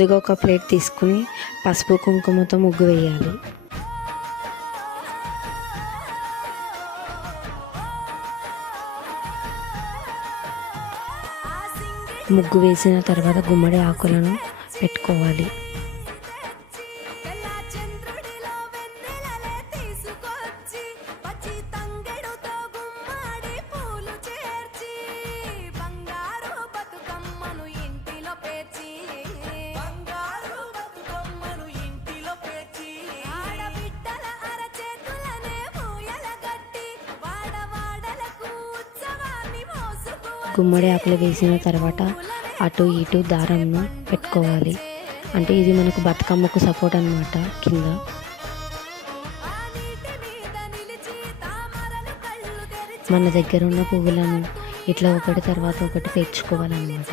ముందుగా ఒక ప్లేట్ తీసుకుని పసుపు కుంకుమతో ముగ్గు వేయాలి. ముగ్గు వేసిన తర్వాత గుమ్మడి ఆకులను పెట్టుకోవాలి. గుమ్మడి ఆకులు వేసిన తర్వాత అటు ఇటు దారంను పెట్టుకోవాలి. అంటే ఇది మనకు బతుకమ్మకు సపోర్ట్ అన్నమాట. కింద మన దగ్గర ఉన్న పువ్వులను ఇట్లా ఒకటి తర్వాత ఒకటి పేర్చుకోవాలన్నమాట.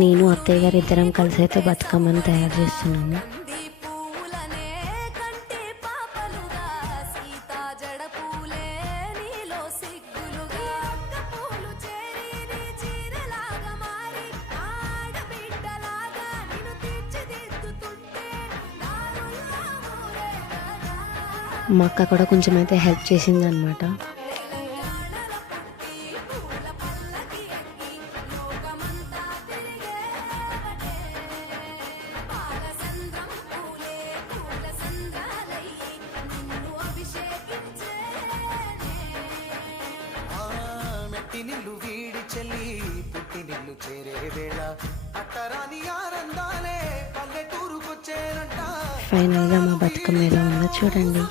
నేను అత్తయ్య గారు ఇద్దరం కలిసి అయితే బతుకమ్మని తయారు చేస్తున్నాము. మా అక్క కూడా కొంచెం అయితే హెల్ప్ చేసింది అనమాట. ఫైనల్గా మా బతుకమ్మ ఎలా ఉందో చూడండి.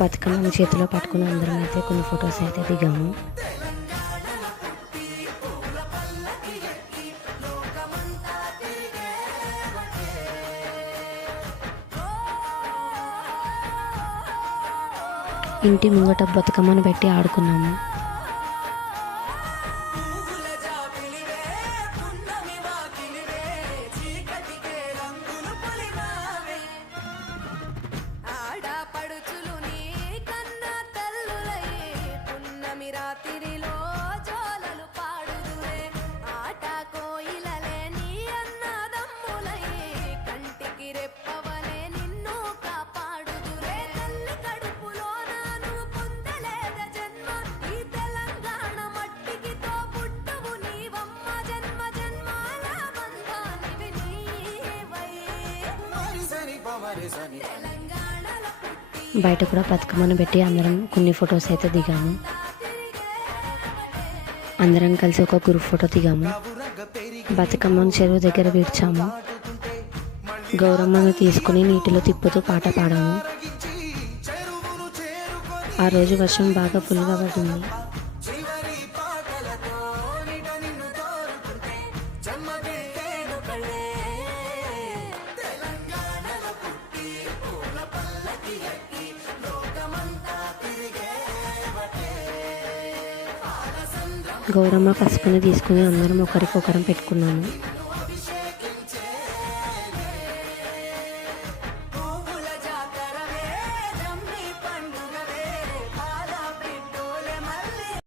బతుకమ్మని చేతిలో పట్టుకుని అందరం అయితే కొన్ని ఫొటోస్ అయితే దిగాము. ఇంటి ముంగట బతుకమ్మను పెట్టి ఆడుకున్నాము. బయట కూడా బతుకమ్మను పెట్టి అందరం కొన్ని ఫొటోస్ అయితే దిగాము. అందరం కలిసి ఒక గ్రూప్ ఫోటో దిగాము. బతుకమ్మను చెరువు దగ్గర విడిచాము. గౌరమ్మను తీసుకుని నీటిలో తిప్పుతూ పాట పాడాము. ఆ రోజు వర్షం బాగా ఫుల్గా పడింది. గౌరమ్మ పసుపుని తీసుకుని అందరం ఒకరికొకరం పెట్టుకున్నాము.